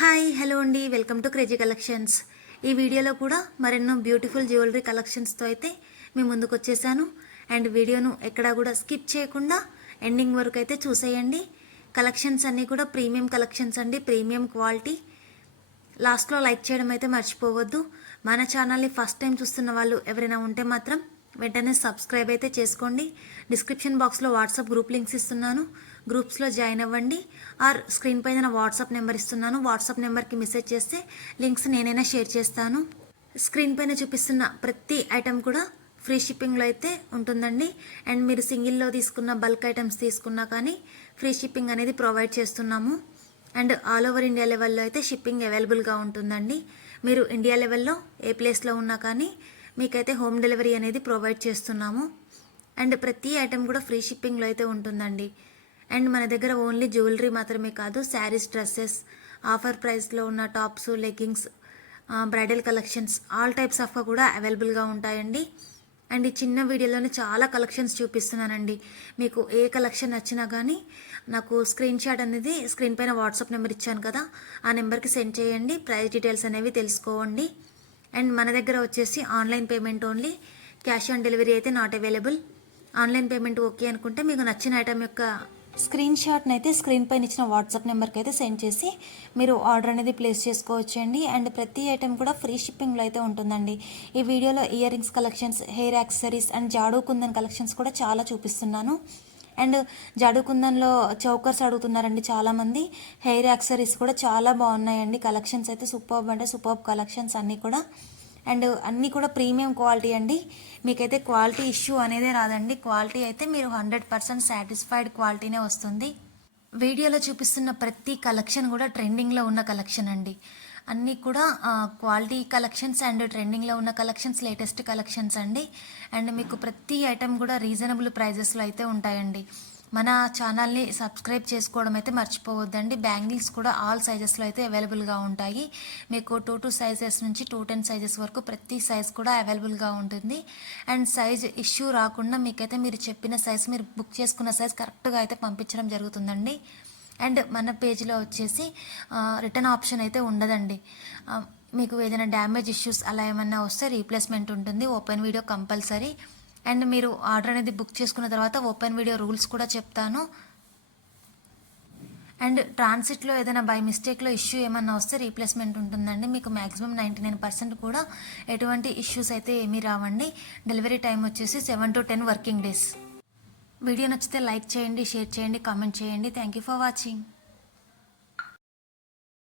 Hi hello అండి, welcome to crazy collections. ఈ వీడియోలో కూడా మరెన్నో బ్యూటిఫుల్ జ్యువెలరీ కలెక్షన్స్తో అయితే మీ ముందుకు వచ్చేసాను. అండ్ వీడియోను ఎక్కడా కూడా స్కిప్ చేయకుండా ఎండింగ్ వరకు అయితే చూసేయండి. కలెక్షన్స్ అన్నీ కూడా ప్రీమియం కలెక్షన్స్ అండి, ప్రీమియం క్వాలిటీ. లాస్ట్లో లైక్ చేయడం అయితే మర్చిపోవద్దు. మన ఛానల్ని ఫస్ట్ టైం చూస్తున్న వాళ్ళు ఎవరైనా ఉంటే మాత్రం వెంటనే సబ్స్క్రైబ్ అయితే చేసుకోండి. డిస్క్రిప్షన్ బాక్స్లో వాట్సాప్ గ్రూప్ లింక్స్ ఇస్తున్నాను, గ్రూప్స్లో జాయిన్ అవ్వండి. ఆర్ స్క్రీన్ పైన నా వాట్సాప్ నెంబర్ ఇస్తున్నాను, వాట్సాప్ నెంబర్కి మెసేజ్ చేస్తే లింక్స్ నేనైనా షేర్ చేస్తాను. స్క్రీన్ పైన చూపిస్తున్న ప్రతి ఐటెం కూడా ఫ్రీ షిప్పింగ్లో అయితే ఉంటుందండి. అండ్ మీరు సింగిల్లో తీసుకున్న బల్క్ ఐటమ్స్ తీసుకున్నా కానీ ఫ్రీ షిప్పింగ్ అనేది ప్రొవైడ్ చేస్తున్నాము. అండ్ ఆల్ ఓవర్ ఇండియా లెవెల్లో అయితే షిప్పింగ్ అవైలబుల్గా ఉంటుందండి. మీరు ఇండియా లెవెల్లో ఏ ప్లేస్లో ఉన్నా కానీ మీకైతే హోమ్ డెలివరీ అనేది ప్రొవైడ్ చేస్తున్నాము. అండ్ ప్రతి ఐటెం కూడా ఫ్రీ షిప్పింగ్లో అయితే ఉంటుందండి. అండ్ మన దగ్గర ఓన్లీ జ్యువెలరీ మాత్రమే కాదు, శారీస్, డ్రెస్సెస్, ఆఫర్ ప్రైస్లో ఉన్న tops, leggings, bridal collections, all types of కూడా అవైలబుల్గా ఉంటాయండి. అండ్ ఈ చిన్న వీడియోలోనే చాలా కలెక్షన్స్ చూపిస్తున్నానండి. మీకు ఏ కలెక్షన్ నచ్చినా కానీ నాకు స్క్రీన్ షాట్ అనేది స్క్రీన్ పైన వాట్సాప్ నెంబర్ ఇచ్చాను కదా, ఆ నెంబర్కి సెండ్ చేయండి. ప్రైస్ డీటెయిల్స్ అనేవి తెలుసుకోండి. అండ్ మన దగ్గర వచ్చేసి online payment only, cash on delivery అయితే not available. Online payment okay అనుకుంటే మీకు నచ్చిన ఐటమ్ యొక్క స్క్రీన్ షాట్ని అయితే స్క్రీన్ పైన ఇచ్చిన వాట్సాప్ నెంబర్కి అయితే సెండ్ చేసి మీరు ఆర్డర్ అనేది ప్లేస్ చేసుకోవచ్చండి. అండ్ ప్రతి ఐటెం కూడా ఫ్రీ షిప్పింగ్లో అయితే ఉంటుందండి. ఈ వీడియోలో ear rings collections, hair accessories and jadau kundan collections కూడా చాలా చూపిస్తున్నాను. అండ్ జాడూ కుందన్లో చౌకర్స్ అడుగుతున్నారండి చాలామంది. హెయిర్ యాక్సెసరీస్ కూడా చాలా బాగున్నాయండి. కలెక్షన్స్ అయితే సూపర్బ్ అంటే సూపర్బ్ కలెక్షన్స్ అన్నీ కూడా. అండ్ అన్నీ కూడా ప్రీమియం క్వాలిటీ అండి. మీకైతే క్వాలిటీ ఇష్యూ అనేదే రాదండి. క్వాలిటీ అయితే మీరు 100% సాటిస్ఫైడ్ క్వాలిటీనే వస్తుంది. వీడియోలో చూపిస్తున్న ప్రతి కలెక్షన్ కూడా ట్రెండింగ్లో ఉన్న కలెక్షన్ అండి. అన్నీ కూడా క్వాలిటీ కలెక్షన్స్ అండ్ ట్రెండింగ్లో ఉన్న కలెక్షన్స్, లేటెస్ట్ కలెక్షన్స్ అండి. అండ్ మీకు ప్రతి ఐటెం కూడా రీజనబుల్ ప్రైజెస్లో అయితే ఉంటాయండి. మన ఛానల్ని సబ్స్క్రైబ్ చేసుకోవడం అయితే మర్చిపోవద్దండి. బ్యాంగిల్స్ కూడా ఆల్ సైజెస్లో అయితే అవైలబుల్గా ఉంటాయి. మీకు 2 సైజెస్ నుంచి 10 సైజెస్ వరకు ప్రతి సైజ్ కూడా అవైలబుల్గా ఉంటుంది. అండ్ సైజ్ ఇష్యూ రాకుండా మీకైతే మీరు చెప్పిన సైజ్, మీరు బుక్ చేసుకున్న సైజ్ కరెక్ట్గా అయితే పంపించడం జరుగుతుందండి. అండ్ మన పేజ్లో వచ్చేసి రిటర్న్ ఆప్షన్ అయితే ఉండదండి. మీకు ఏదైనా డ్యామేజ్ ఇష్యూస్ అలా ఏమన్నా వస్తే రీప్లేస్మెంట్ ఉంటుంది. Open video compulsory. అండ్ మీరు ఆర్డర్ అనేది బుక్ చేసుకున్న తర్వాత ఓపెన్ వీడియో రూల్స్ కూడా చెప్తాను. అండ్ ట్రాన్సిట్లో ఏదైనా బై మిస్టేక్లో ఇష్యూ ఏమన్నా వస్తే రీప్లేస్మెంట్ ఉంటుందండి. మీకు మ్యాక్సిమం 99% కూడా ఎటువంటి ఇష్యూస్ అయితే ఏమీ రావండి. డెలివరీ టైం వచ్చేసి 7 to 10 వర్కింగ్ డేస్. వీడియో నచ్చితే లైక్ చేయండి, షేర్ చేయండి, కామెంట్ చేయండి. Thank you for watching.